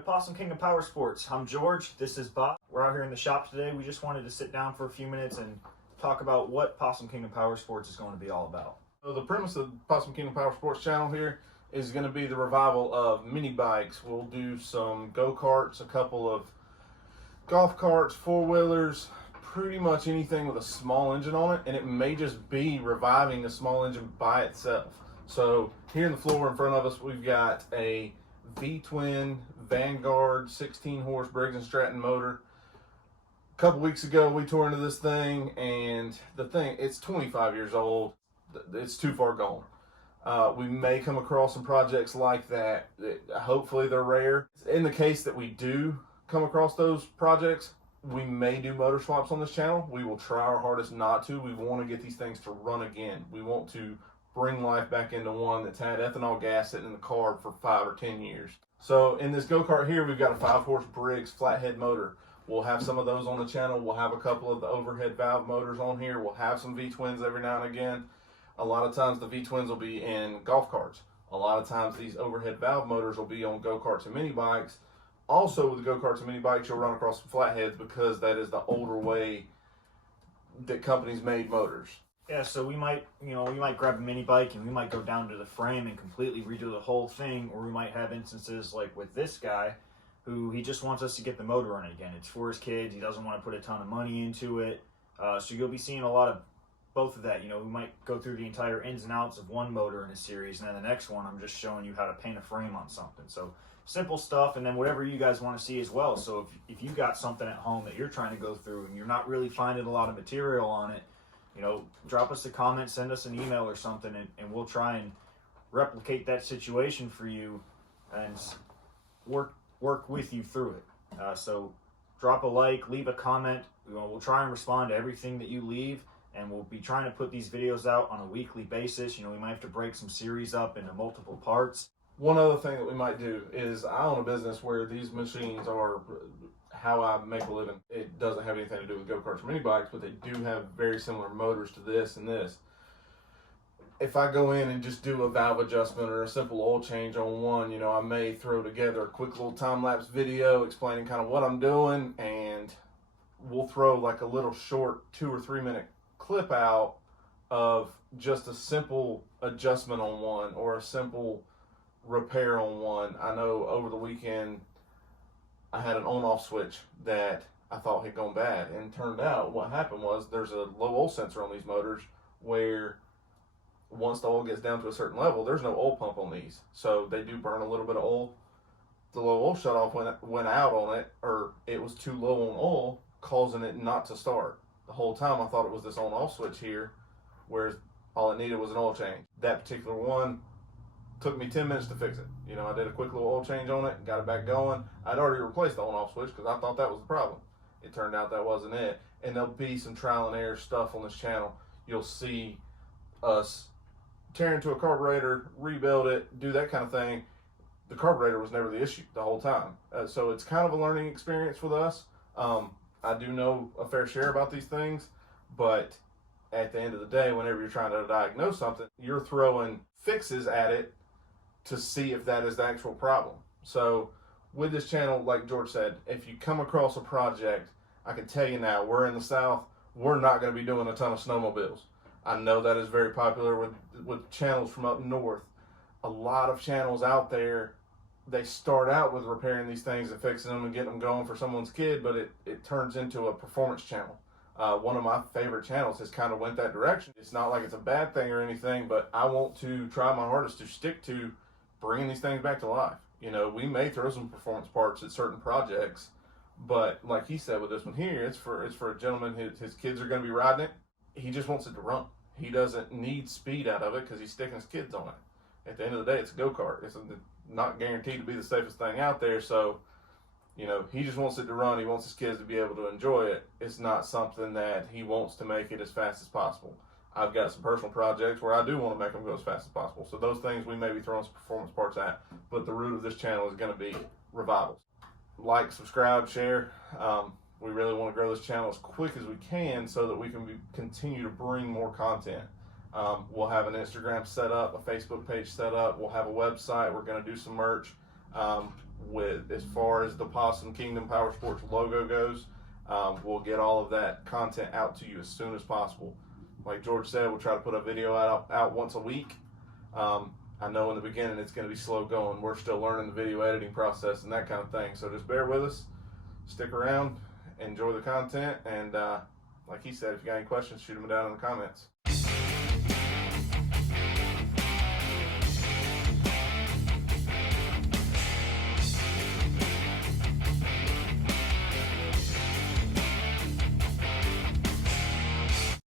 to Possum King of Powersports. I'm George, this is Bob. We're out here in the shop today. We just wanted to sit down for a few minutes and talk about what Possum King of Powersports is going to be all about. So the premise of the Possum King of Powersports channel here is going to be the revival of mini bikes. We'll do some go-karts, a couple of golf carts, four-wheelers, pretty much anything with a small engine on it, and it may just be reviving a small engine by itself. So here in the floor in front of us, we've got a VTwin Vanguard 16 horse Briggs & Stratton motor. A couple weeks ago we tore into this thing, and it's 25 years old. It's too far gone. We may come across some projects like that. Hopefully they're rare. In the case that we do come across those projects, we may do motor swaps on this channel. We will try our hardest not to. We want to get these things to run again. We want to bring life back into one that's had ethanol gas sitting in the car for 5 or 10 years. So in this go-kart here, we've got a 5-horse Briggs flathead motor. We'll have some of those on the channel. We'll have a couple of the overhead valve motors on here. We'll have some V-twins every now and again. A lot of times the V-twins will be in golf carts. A lot of times these overhead valve motors will be on go-karts and mini bikes. Also with the go-karts and mini bikes, you'll run across some flatheads because that is the older way that companies made motors. Yeah, so we might grab a mini bike and we might go down to the frame and completely redo the whole thing, or we might have instances like with this guy who he just wants us to get the motor running again. It's for his kids. He doesn't want to put a ton of money into it. So you'll be seeing a lot of both of that. We might go through the entire ins and outs of one motor in a series, and then the next one I'm just showing you how to paint a frame on something. So simple stuff, and then whatever you guys want to see as well. So if you got something at home that you're trying to go through and you're not really finding a lot of material on it, drop us a comment, send us an email or something, and we'll try and replicate that situation for you and work with you through it. So drop a like, leave a comment. We'll try and respond to everything that you leave, and we'll be trying to put these videos out on a weekly basis. We might have to break some series up into multiple parts. One other thing that we might do is I own a business where these machines are how I make a living. It doesn't have anything to do with go-karts or mini bikes, but they do have very similar motors to this and this. If I go in and just do a valve adjustment or a simple oil change on one, I may throw together a quick little time-lapse video explaining kind of what I'm doing, and we'll throw like a little short 2 or 3 minute clip out of just a simple adjustment on one or a simple repair on one. I know over the weekend I had an on-off switch that I thought had gone bad, and turned out what happened was there's a low oil sensor on these motors where once the oil gets down to a certain level, there's no oil pump on these, so they do burn a little bit of oil. The low oil shutoff went out on it, or it was too low on oil, causing it not to start. The whole time I thought it was this on-off switch here, whereas all it needed was an oil change. That particular one took me 10 minutes to fix it. I did a quick little oil change on it, got it back going. I'd already replaced the on-off switch because I thought that was the problem. It turned out that wasn't it. And there'll be some trial and error stuff on this channel. You'll see us tear into a carburetor, rebuild it, do that kind of thing. The carburetor was never the issue the whole time. So it's kind of a learning experience with us. I do know a fair share about these things, but at the end of the day, whenever you're trying to diagnose something, you're throwing fixes at it to see if that is the actual problem. So with this channel, like George said, if you come across a project, I can tell you now, we're in the South, we're not going to be doing a ton of snowmobiles. I know that is very popular with channels from up north. A lot of channels out there, they start out with repairing these things and fixing them and getting them going for someone's kid, but it turns into a performance channel. One of my favorite channels has kind of went that direction. It's not like it's a bad thing or anything, but I want to try my hardest to stick to bringing these things back to life. We may throw some performance parts at certain projects, but like he said with this one here, it's for a gentleman. His kids are going to be riding it. He just wants it to run. He doesn't need speed out of it because he's sticking his kids on it. At the end of the day, it's a go-kart. It's not guaranteed to be the safest thing out there, so he just wants it to run. He wants his kids to be able to enjoy it. It's not something that he wants to make it as fast as possible. I've got some personal projects where I do want to make them go as fast as possible. So those things we may be throwing some performance parts at, but the root of this channel is going to be revivals. Like, subscribe, share. We really want to grow this channel as quick as we can so that we can continue to bring more content. We'll have an Instagram set up, a Facebook page set up. We'll have a website. We're going to do some merch. with as far as the Possum Kingdom Powersports logo goes. We'll get all of that content out to you as soon as possible. Like George said, we'll try to put a video out once a week. I know in the beginning it's going to be slow going. We're still learning the video editing process and that kind of thing. So just bear with us, stick around, enjoy the content, and like he said, if you got any questions, shoot them down in the comments.